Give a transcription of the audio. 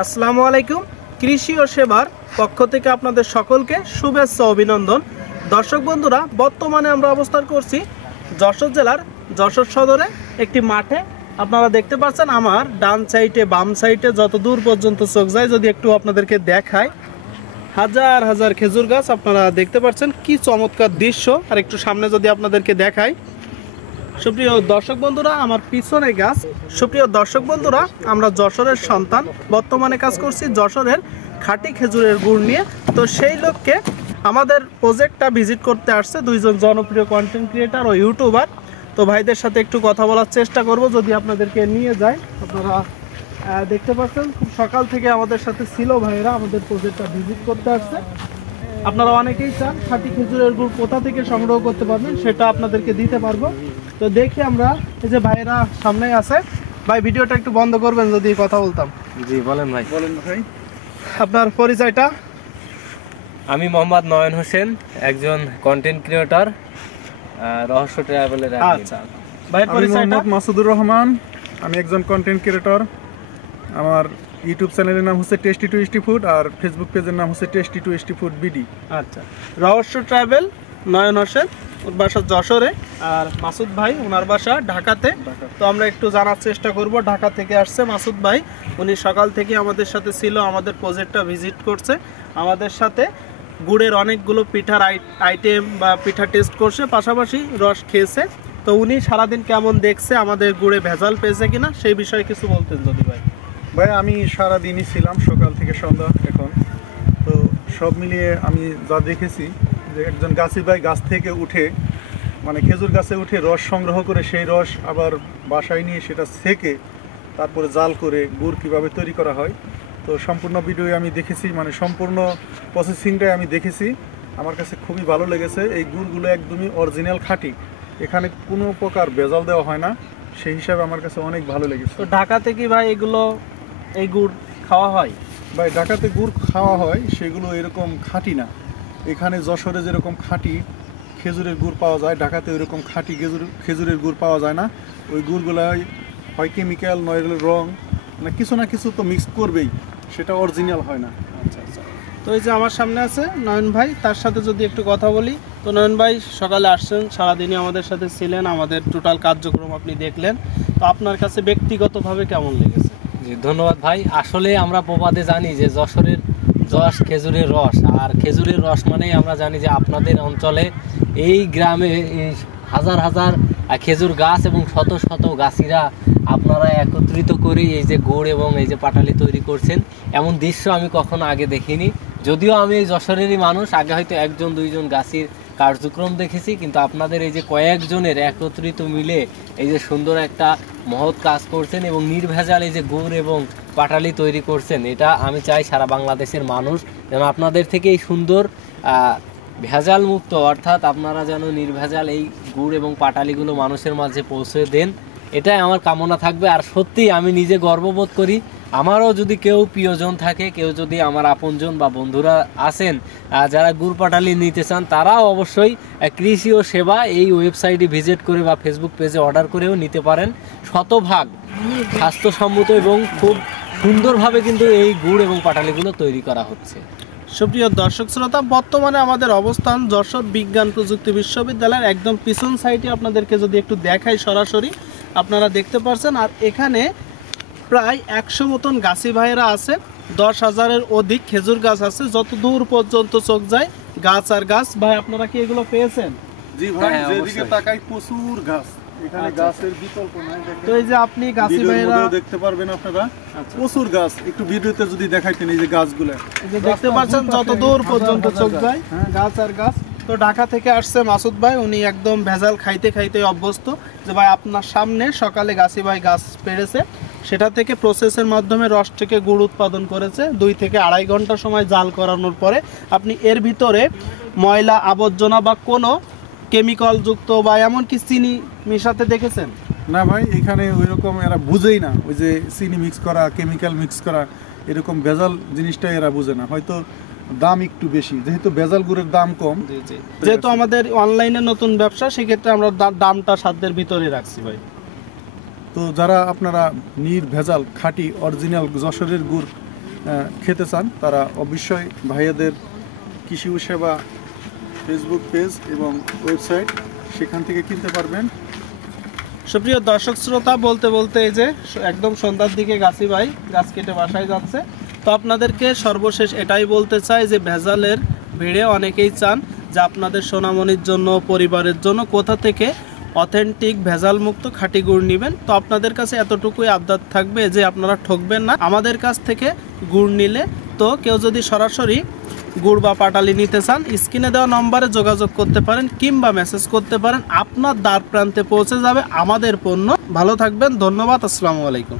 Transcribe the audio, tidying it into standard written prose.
আসসালামু আলাইকুম। কৃষি ও সেবার পক্ষ থেকে আপনাদের সকলকে শুভেচ্ছা অভিনন্দন। দর্শক বন্ধুরা, বর্তমানে আমরা অবস্থান করছি যশোর জেলার যশোর সদরে একটি মাঠে। আপনারা দেখতে পাচ্ছেন আমার ডান সাইডে বাম সাইডে যত দূর পর্যন্ত চোখ যায়, যদি একটু আপনাদেরকে দেখায়, হাজার হাজার খেজুর গাছ আপনারা দেখতে পাচ্ছেন। কি চমৎকার দৃশ্য। আর একটু সামনে যদি আপনাদেরকে দেখায়, সুপ্রিয় দর্শক বন্ধুরা, আমার পিছনে গাছ। সুপ্রিয় দর্শক বন্ধুরা, আমরা যশোরের সন্তান, বর্তমানে কাজ করছি যশোরের খাঁটি খেজুরের গুড় নিয়ে। তো সেই লক্ষ্যে আমাদের প্রজেক্টটা ভিজিট করতে আসছে দুইজন জনপ্রিয় কন্টেন্ট ক্রিয়েটার ও ইউটিউবার। তো ভাইদের সাথে একটু কথা বলার চেষ্টা করব, যদি আপনাদেরকে নিয়ে যায়। আপনারা দেখতে পাচ্ছেন খুব সকাল থেকে আমাদের সাথে ছিল ভাইয়েরা, আমাদের প্রজেক্টটা ভিজিট করতে আসছে। আপনারা অনেকেই চান খাঁটি খেজুরের গুড় কোথা থেকে সংগ্রহ করতে পারবেন, সেটা আপনাদেরকে দিতে পারবো। তো দেখি আমরা, এই যে ভাইরা সামনে আছে। ভাই, ভিডিওটা একটু বন্ধ করবেন যদি কথা বলতাম। জি বলেন ভাই। বলেন ভাই, আপনার পরিচয়টা? আমি মোহাম্মদ নয়ন হোসেন, একজন কন্টেন্ট ক্রিয়েটর, রহস্য ট্রাভেলের। আচ্ছা ভাইয়ের আমি পরিচয়টা? মোহাম্মদ মাসুদুর রহমান, আমি একজন কন্টেন্ট ক্রিয়েটর। আমার ইউটিউব চ্যানেলের নাম হচ্ছে টেস্টি টুইস্টি ফুড, আর ফেসবুক পেজের নাম হচ্ছে টেস্টি টুইস্টি ফুড বিডি। আচ্ছা, রহস্য ট্রাভেল নয়ন হোসেন, ওর বাসা যশোরে, আর মাসুদ ভাই ওনার বাসা ঢাকাতে। তো আমরা একটু জানার চেষ্টা করব। ঢাকা থেকে আসছে মাসুদ ভাই, উনি সকাল থেকে আমাদের সাথে ছিল, আমাদের প্রজেক্টটা ভিজিট করছে, আমাদের সাথে গুড়ের অনেকগুলো পিঠার আইটেম বা পিঠা টেস্ট করছে, পাশাপাশি রস খেয়েছে। তো উনি সারাদিন কেমন দেখছে, আমাদের গুড়ে ভেজাল পেয়েছে কিনা, সেই বিষয়ে কিছু বলতেন যদি ভাই। ভাই, আমি সারাদিনই ছিলাম, সকাল থেকে সন্ধ্যা এখন। তো সব মিলিয়ে আমি যা দেখেছি, যে একজন গাছি ভাই গাছ থেকে উঠে, মানে খেজুর গাছে উঠে রস সংগ্রহ করে, সেই রস আবার বাসায় নিয়ে সেটা সেকে তারপরে জাল করে গুড় কীভাবে তৈরি করা হয়, তো সম্পূর্ণ ভিডিও আমি দেখেছি, মানে সম্পূর্ণ প্রসেসিংটাই আমি দেখেছি। আমার কাছে খুবই ভালো লেগেছে। এই গুড়গুলো একদমই অরিজিনাল খাঁটি, এখানে কোনো প্রকার ভেজাল দেওয়া হয় না, সেই হিসাবে আমার কাছে অনেক ভালো লেগেছে। তো ঢাকাতে কি ভাই এই গুড় খাওয়া হয়? ভাই, ঢাকাতে গুড় খাওয়া হয়, সেগুলো এরকম খাঁটি না। এখানে যশোরে যেরকম খাঁটি খেজুরের গুড় পাওয়া যায়, ঢাকাতে ওইরকম খাঁটি খেজুরের গুড় পাওয়া যায় না। ওই গুড়গুলাই হয় কেমিক্যাল, নয় রং, মানে কিছু না কিছু তো মিক্স করবেই, সেটা অরিজিনাল হয় না। আচ্ছা আচ্ছা। তো এই যে আমার সামনে আছে নয়ন ভাই, তার সাথে যদি একটু কথা বলি। তো নয়ন ভাই, সকালে আসছেন, সারাদিনই আমাদের সাথে ছিলেন, আমাদের টোটাল কার্যক্রম আপনি দেখলেন। তো আপনার কাছে ব্যক্তিগতভাবে কেমন লেগেছে? জি ধন্যবাদ ভাই। আসলে আমরা প্রবাদে জানি যে যশোরের যশ খেজুরের রস, আর খেজুরের রস মানেই আমরা জানি যে আপনাদের অঞ্চলে এই গ্রামে এই হাজার হাজার খেজুর গাছ এবং শত শত গাছিরা আপনারা একত্রিত করে এই যে গুড় এবং এই যে পাটালি তৈরি করছেন, এমন দৃশ্য আমি কখনো আগে দেখিনি। যদিও আমি এই যশোরেরই মানুষ, আগে হয়তো একজন দুইজন গাছির কার্যক্রম দেখেছি, কিন্তু আপনাদের এই যে কয়েকজনের একত্রিত মিলে এই যে সুন্দর একটা মহৎ কাজ করছেন এবং নির্ভেজাল এই যে গুড় এবং পাটালি তৈরি করছেন, এটা আমি চাই সারা বাংলাদেশের মানুষ যেন আপনাদের থেকে এই সুন্দর ভেজাল মুক্ত, অর্থাৎ আপনারা যেন নির্ভেজাল এই গুড় এবং পাটালিগুলো মানুষের মাঝে পৌঁছে দেন, এটাই আমার কামনা থাকবে। আর সত্যি আমি নিজে গর্ববোধ করি, আমারও যদি কেউ প্রিয়জন থাকে, কেউ যদি আমার আপনজন বা বন্ধুরা আছেন যারা গুড় পাটালি নিতে চান, তারাও অবশ্যই কৃষি ও সেবা এই ওয়েবসাইটে ভিজিট করে বা ফেসবুক পেজে অর্ডার করেও নিতে পারেন। শতভাগ স্বাস্থ্যসম্মত এবং খুব সুন্দরভাবে কিন্তু এই গুড় এবং পাটালিগুলো তৈরি করা হচ্ছে। সুপ্রিয় দর্শক শ্রোতা, বর্তমানে আমাদের অবস্থান যশোর বিজ্ঞান প্রযুক্তি বিশ্ববিদ্যালয়ের একদম পিছন সাইডে। আপনাদেরকে যদি একটু দেখাই সরাসরি, আপনারা দেখতে পাচ্ছেন। আর এখানে প্রায় 100 মতন গাছি ভাইয়েরা আছে, 10,000-এর অধিক খেজুর গাছ আছে, যত দূর পর্যন্ত চোখ যায় গাছ আর গাছ। ভাই, আপনারা কি এগুলো পেয়েছেন? জি ভাই, হ্যাঁ, যেদিকে অবশ্যই। তাকাই প্রচুর গাছ, এখানে আচ্ছা। গাছের বিকল্প নাই। তো এই যে আপনি গাছি ভিডিওর ভাইয়েরা মধ্যেও দেখতে পারবেন আপনারা, আচ্ছা। প্রচুর গাছ। একটু ভিডিওতে যদি দেখাইতেন এই যে গাছগুলো, এই যে দেখতে পাচ্ছেন যত দূর পর্যন্ত চোখ যায় গাছ আর গাছ। তো ঢাকা থেকে আসছে মাসুদ ভাই, উনি একদম ভেজাল খাইতে খাইতে অভ্যস্ত। যে ভাই, আপনার সামনে সকালে গাছি ভাই গাছ পেরেছে, সেটা থেকে প্রসেসের মাধ্যমে রস থেকে গুড় উৎপাদন করেছে। 2 থেকে 2.5 ঘন্টা সময় জাল করানোর পরে আপনি এর ভিতরে ময়লা আবর্জনা বা কোনো কেমিক্যাল যুক্ত বা এমনকি চিনি মেশাতে দেখেছেন? না ভাই, এখানে ওইরকম এরা বুঝেই না, ওই যে চিনি মিক্স করা, কেমিক্যাল মিক্স করা, এরকম ভেজাল জিনিসটা এরা বুঝে না। হয়তো দাম একটু বেশি, যেহেতু ভেজাল গুড়ের দাম কম। যেহেতু আমাদের অনলাইনে নতুন ব্যবসা, সেক্ষেত্রে আমরা দামটা সাধ্যের ভিতরে রাখছি ভাই। তো যারা আপনারা নির্ভেজাল খাঁটি অরিজিনাল যশোরের গুড় খেতে চান তারা অবশ্যই ভাইয়াদের কৃষি ও সেবা ফেসবুক পেজ এবং ওয়েবসাইট সেখান থেকে কিনতে পারবেন। সুপ্রিয় দর্শক শ্রোতা, বলতে বলতে এই যে একদম সন্ধ্যার দিকে গাছি ভাই গাছ কেটে বাসায় যাচ্ছে। তো আপনাদেরকে সর্বশেষ এটাই বলতে চাই যে ভেজালের ভিড়ে অনেকেই চান যে আপনাদের সোনামণির জন্য, পরিবারের জন্য কোথা থেকে অথেন্টিক ভেজাল মুক্ত খাঁটি গুড় নেবেন। তো আপনাদের কাছে এতটুকুই আবদার থাকবে যে আপনারা ঠকবেন না আমাদের কাছ থেকে গুড় নিলে। তো কেউ যদি সরাসরি গুড় বা পাটালি নিতে চান, স্ক্রিনে দেওয়া নম্বরে যোগাযোগ করতে পারেন কিংবা মেসেজ করতে পারেন। আপনার দ্বার প্রান্তে পৌঁছে যাবে আমাদের পণ্য। ভালো থাকবেন, ধন্যবাদ, আসসালামু আলাইকুম।